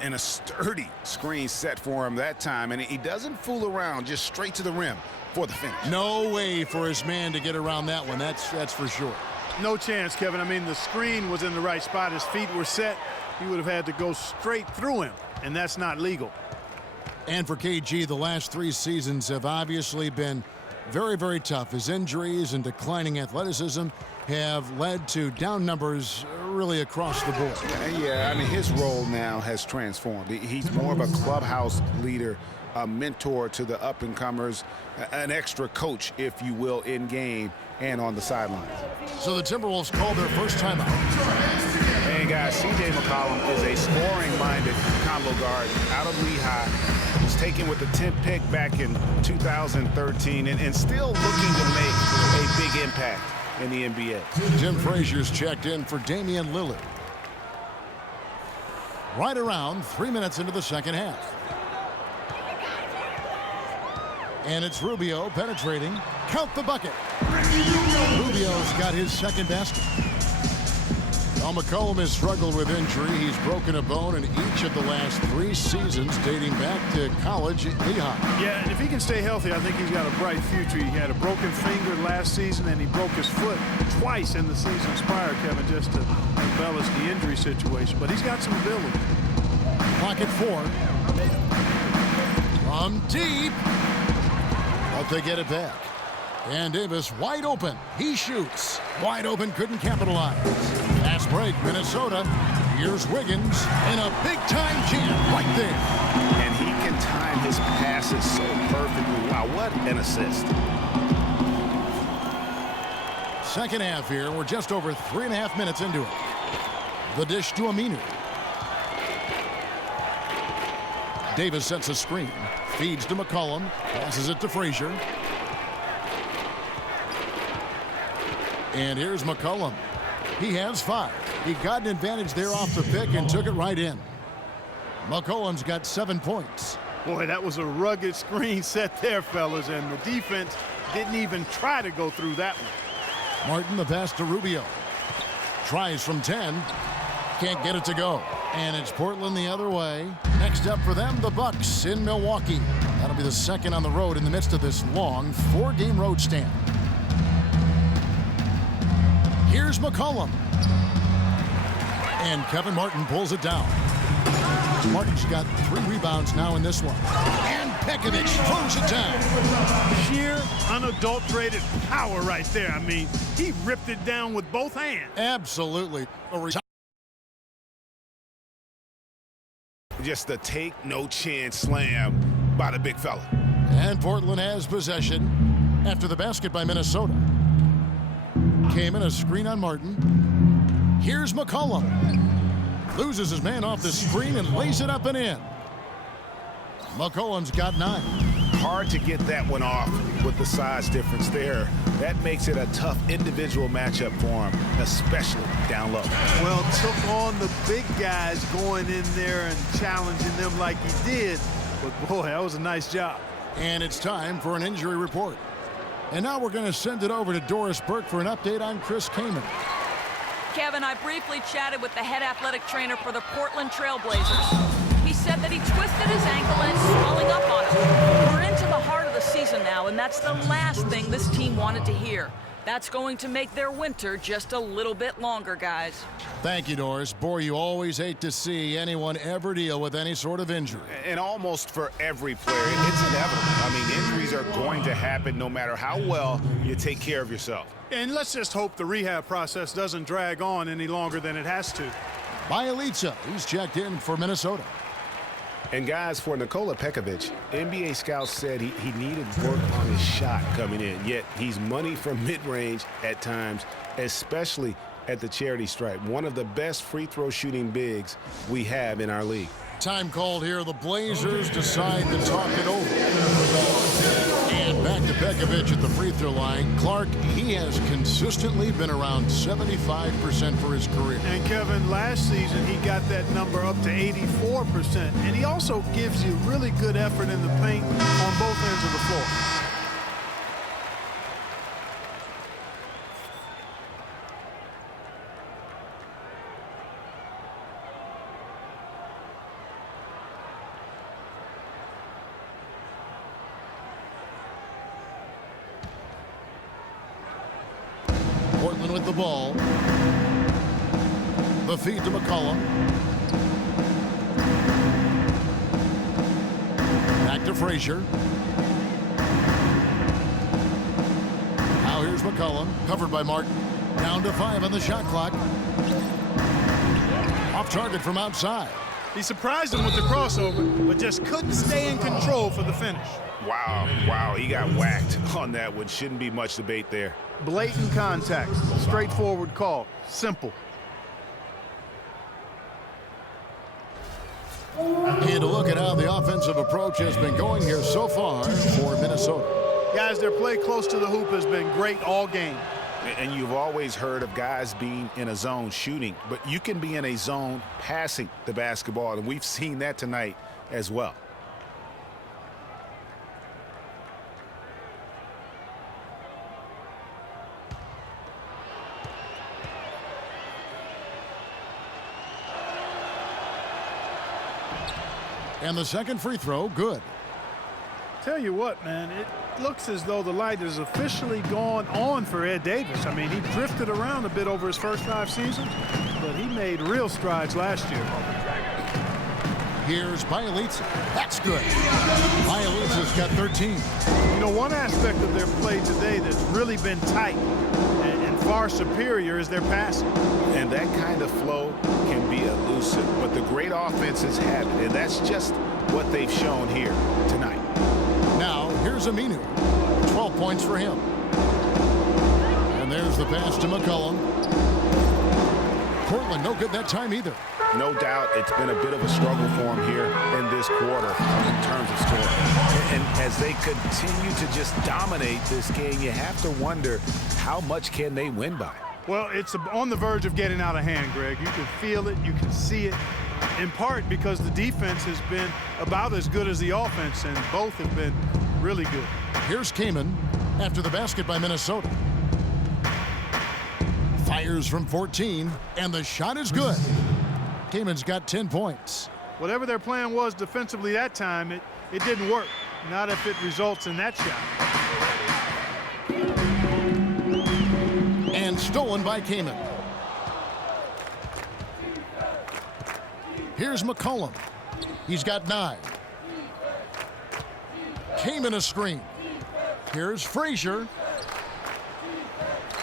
And a sturdy screen set for him that time, and he doesn't fool around, just straight to the rim for the finish. No way for his man to get around that one. That's for sure. No chance, Kevin. I mean, the screen was in the right spot. His feet were set. He would have had to go straight through him, and that's not legal. And for KG, the last 3 seasons have obviously been very, very tough. His injuries and declining athleticism have led to down numbers really across the board. Yeah, I mean, his role now has transformed. He's more of a clubhouse leader, a mentor to the up-and-comers, an extra coach, if you will, in game and on the sidelines. So the Timberwolves call their first timeout. And guys, C.J. McCollum is a scoring-minded combo guard out of Lehigh. Was taken with the 10th pick back in 2013 and still looking to make a big impact in the NBA. Jim Frazier's checked in for Damian Lillard. Right around 3 minutes into the second half. And it's Rubio penetrating. Count the bucket. Rubio's got his second basket. While McCollum has struggled with injury, he's broken a bone in each of the last 3 seasons dating back to college at Lehigh. Yeah, and if he can stay healthy, I think he's got a bright future. He had a broken finger last season, and he broke his foot twice in the seasons prior, Kevin, just to embellish the injury situation. But he's got some ability. Clock at 4. From deep. But they get it back. And Davis wide open. He shoots. Wide open, couldn't capitalize. Fast break, Minnesota. Here's Wiggins in a big-time jam right there. And he can time his passes so perfectly. Wow, what an assist. Second half here. We're just over 3.5 minutes into it. The dish to Aminu. Davis sets a screen. Feeds to McCollum. Passes it to Frazier. And here's McCollum. He has 5. He got an advantage there off the pick and took it right in. McCollum's got 7 points. Boy, that was a rugged screen set there, fellas, and the defense didn't even try to go through that one. Martin the pass to Rubio. Tries from 10. Can't get it to go. And it's Portland the other way. Next up for them, the Bucks in Milwaukee. That'll be the second on the road in the midst of this long 4-game road stand. Here's McCollum. And Kevin Martin pulls it down. Martin's got 3 rebounds now in this one. And Pekovic throws it down. Sheer, unadulterated power right there. I mean, he ripped it down with both hands. Absolutely. Just a take-no-chance slam by the big fella. And Portland has possession after the basket by Minnesota. Came in a screen on Martin. Here's McCollum. Loses his man off the screen and lays it up and in. McCollum's got 9. Hard to get that one off with the size difference there. That makes it a tough individual matchup for him, especially down low. Well, took on the big guys going in there and challenging them like he did. But, boy, that was a nice job. And it's time for an injury report. And now we're going to send it over to Doris Burke for an update on Chris Kaman. Kevin, I briefly chatted with the head athletic trainer for the Portland Trail Blazers. He said that he twisted his ankle and it's swelling up on him. We're into the heart of the season now, and that's the last thing this team wanted to hear. That's going to make their winter just a little bit longer, guys. Thank you, Doris. Boy, you always hate to see anyone ever deal with any sort of injury. And almost for every player, it's inevitable. I mean, injuries are going to happen no matter how well you take care of yourself. And let's just hope the rehab process doesn't drag on any longer than it has to. Bjelica, he's checked in for Minnesota. And guys, for Nikola Pekovic, NBA scouts said he needed work on his shot coming in, yet he's money from mid-range at times, especially at the charity stripe. One of the best free throw shooting bigs we have in our league. Time called here. The Blazers decide to talk it over. And back to Pekovic at the free throw line. Clark, he has consistently been around 75% for his career. And Kevin, last season he got that number up to 84%. And he also gives you really good effort in the paint on both ends of the floor. Portland with the ball. The feed to McCollum. Back to Frazier. Now here's McCollum, covered by Martin. Down to 5 on the shot clock. Off target from outside. He surprised him with the crossover, but just couldn't stay in control for the finish. Wow, he got whacked on that one. Shouldn't be much debate there. Blatant contact, straightforward call, simple. And a look at how the offensive approach has been going here so far for Minnesota. Guys, their play close to the hoop has been great all game. And you've always heard of guys being in a zone shooting, but you can be in a zone passing the basketball, and we've seen that tonight as well. And the second free throw, good. Tell you what, man, it looks as though the light has officially gone on for Ed Davis. I mean, he drifted around a bit over his first 5 seasons, but he made real strides last year. Here's Bjelica. That's good. Bjelica's got 13. You know, one aspect of their play today that's really been tight and far superior is their passing. And that kind of flow can be elusive, but the great offenses have it, and that's just what they've shown here tonight. Now, here's Aminu. 12 points for him. And there's the pass to McCollum. Portland, no good that time either. No doubt it's been a bit of a struggle for them here in this quarter in terms of scoring. And as they continue to just dominate this game, you have to wonder how much can they win by. Well, it's on the verge of getting out of hand, Greg. You can feel it, you can see it, in part because the defense has been about as good as the offense, and both have been really good. Here's Kaman after the basket by Minnesota. Fires from 14, and the shot is good. Kaman's got 10 points. Whatever their plan was defensively that time, it didn't work. Not if it results in that shot. And stolen by Kaman. Here's McCollum. He's got 9. Kaman a screen. Here's Frazier.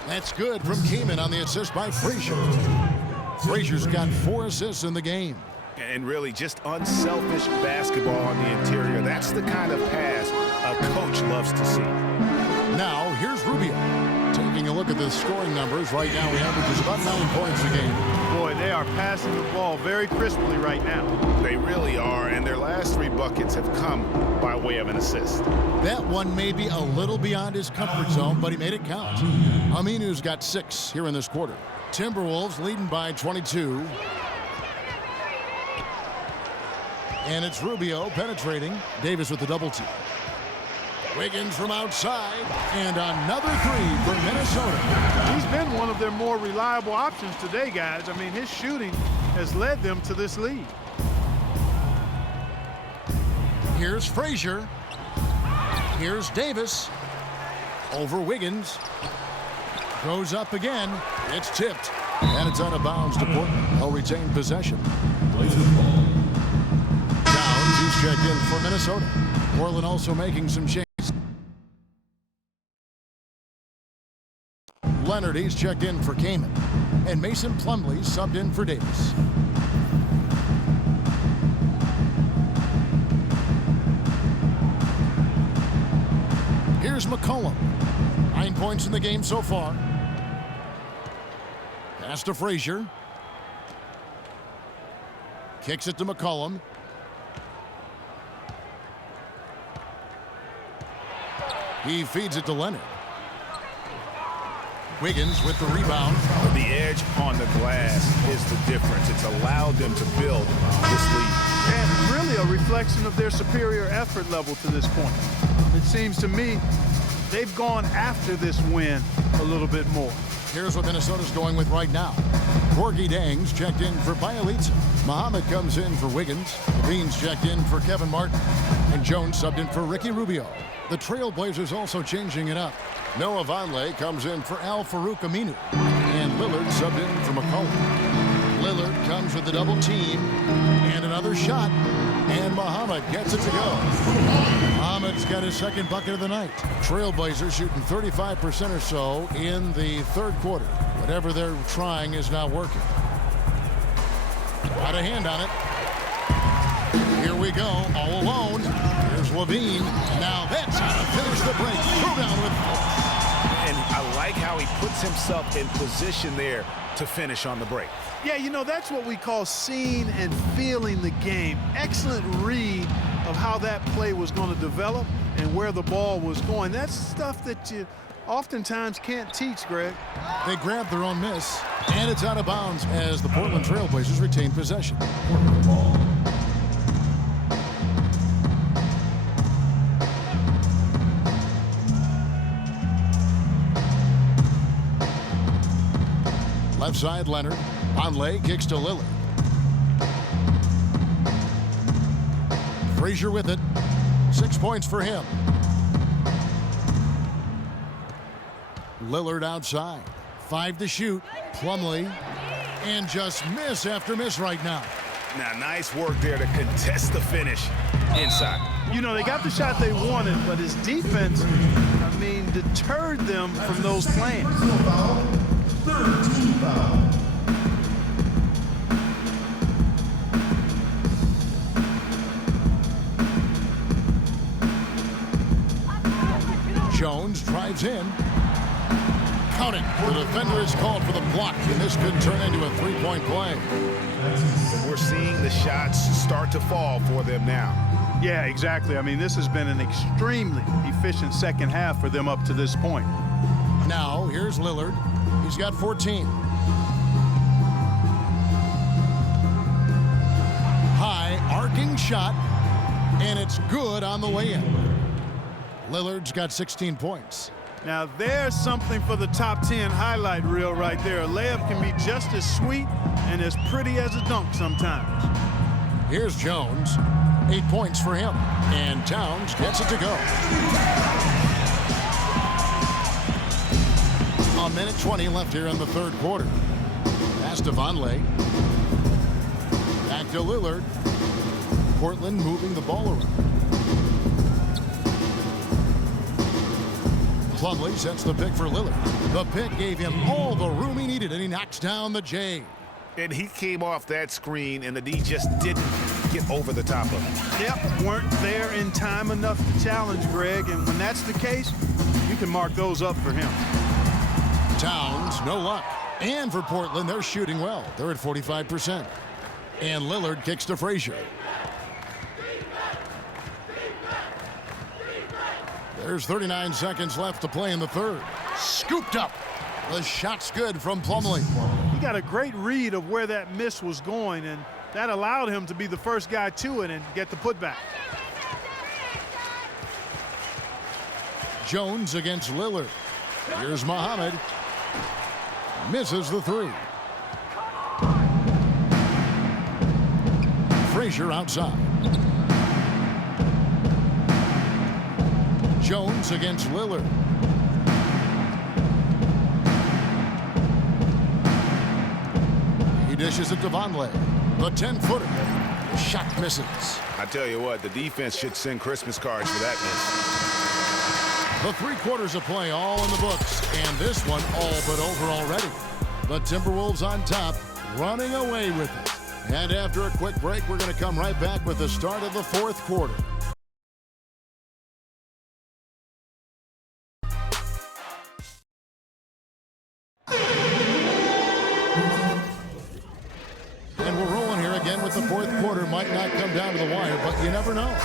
That's good from Kaman on the assist by Frazier. Frazier's got 4 assists in the game. And really just unselfish basketball on the interior. That's the kind of pass a coach loves to see. Now, here's Rubio. Taking a look at the scoring numbers, right now he averages about 9 points a game. Boy, they are passing the ball very crisply right now. They really are, and their last 3 buckets have come by way of an assist. That one may be a little beyond his comfort zone, but he made it count. Aminu's got 6 here in this quarter. Timberwolves leading by 22. And it's Rubio penetrating. Davis with the double team. Wiggins from outside, and another 3 for Minnesota. He's been one of their more reliable options today, guys. I mean, his shooting has led them to this lead. Here's Frazier. Here's Davis. Over Wiggins. Goes up again. It's tipped. And it's out of bounds to Portland. They'll retain possession. Downs, who's checked in for Minnesota. Portland also making some changes. Leonard, he's checked in for Kaman. And Mason Plumlee subbed in for Davis. Here's McCollum. 9 points in the game so far. Pass to Frazier. Kicks it to McCollum. He feeds it to Leonard. Wiggins with the rebound. The edge on the glass is the difference. It's allowed them to build this lead. And really a reflection of their superior effort level to this point. It seems to me they've gone after this win a little bit more. Here's what Minnesota's going with right now. Gorgie Dangs checked in for Bielitsa. Muhammad comes in for Wiggins. Levine's checked in for Kevin Martin. And Jones subbed in for Ricky Rubio. The Trailblazers also changing it up. Noah Vonleh comes in for Al-Farouq Aminu. And Lillard subbed in for McCollum. Lillard comes with the double team. And another shot. And Muhammad gets it to go. Muhammad's got his 2nd bucket of the night. Trailblazers shooting 35% or so in the 3rd quarter. Whatever they're trying is not working. Got a hand on it. Here we go, all alone. Here's Levine. Now that's how to finish the break. Throw down with 4. And I like how he puts himself in position there to finish on the break. Yeah, you know, that's what we call seeing and feeling the game. Excellent read of how that play was going to develop and where the ball was going. That's stuff that you oftentimes can't teach, Greg. They grab their own miss, and it's out of bounds as the Portland Trailblazers retain possession. Left side, Leonard. Vonleh kicks to Lillard. Frazier with it. 6 points for him. Lillard outside. 5 to shoot. Plumlee. And just miss after miss right now. Now, nice work there to contest the finish inside. You know, they got the shot they wanted, but his defense, I mean, deterred them from those plans. Third team foul. Jones drives in. Counting. The defender is called for the block, and this could turn into a three-point play. We're seeing the shots start to fall for them now. Yeah, exactly. I mean, this has been an extremely efficient second half for them up to this point. Now, here's Lillard. He's got 14. High, arcing shot, and it's good on the way in. Lillard's got 16 points. Now, there's something for the top 10 highlight reel right there. A layup can be just as sweet and as pretty as a dunk sometimes. Here's Jones. 8 points for him. And Towns gets it to go. A minute 20 left here in the third quarter. Pass to Vonleh. Back to Lillard. Portland moving the ball around. Plumlee sets the pick for Lillard. The pick gave him all the room he needed, and he knocks down the J. And he came off that screen, and the D just didn't get over the top of him. Yep, weren't there in time enough to challenge Greg, and when that's the case, you can mark those up for him. Towns, no luck. And for Portland, they're shooting well. They're at 45%. And Lillard kicks to Frazier. There's 39 seconds left to play in the third. Scooped up. The shot's good from Plumlee. He got a great read of where that miss was going, and that allowed him to be the first guy to it and get the putback. Jones against Lillard. Here's Muhammad. Misses the three. Frazier outside. Jones against Lillard. He dishes it to Vonleh. The 10-footer. Shot misses. I tell you what, the defense should send Christmas cards for that miss. The 3 quarters of play all in the books, and this one all but over already. The Timberwolves on top, running away with it. And after a quick break, we're going to come right back with the start of the fourth quarter. And we're rolling here again with the fourth quarter. Might not come down to the wire, but you never know.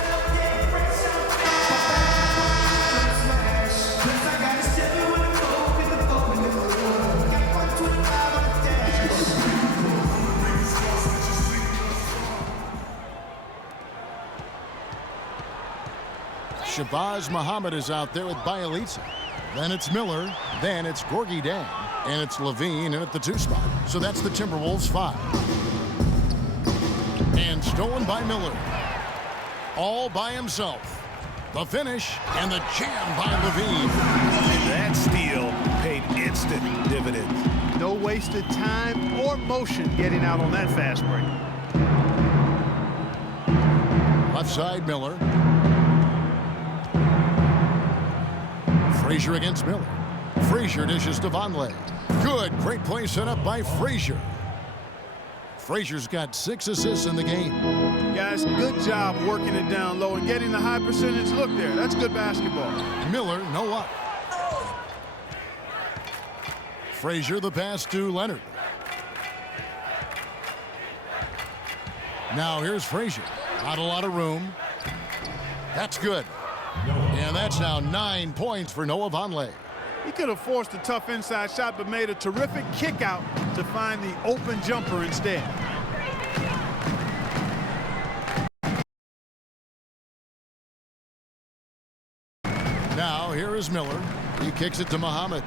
Shabazz Muhammad is out there with Bielitsa. Then it's Miller. Then it's Gorgui Dieng. And it's Levine in at the 2 spot. So that's the Timberwolves 5. And stolen by Miller. All by himself. The finish and the jam by Levine. And that steal paid instant dividends. No wasted time or motion getting out on that fast break. Left side, Miller. Frazier against Miller. Frazier dishes to Vonleh. Good, great play set up by Frazier. Frazier's got 6 assists in the game. Guys, good job working it down low and getting the high percentage look there. That's good basketball. Miller, no luck. Frazier, the pass to Leonard. Now here's Frazier. Not a lot of room. That's good. And that's now 9 points for Noah Vonleh. He could have forced a tough inside shot, but made a terrific kick out to find the open jumper instead. Now here is Miller. He kicks it to Muhammad.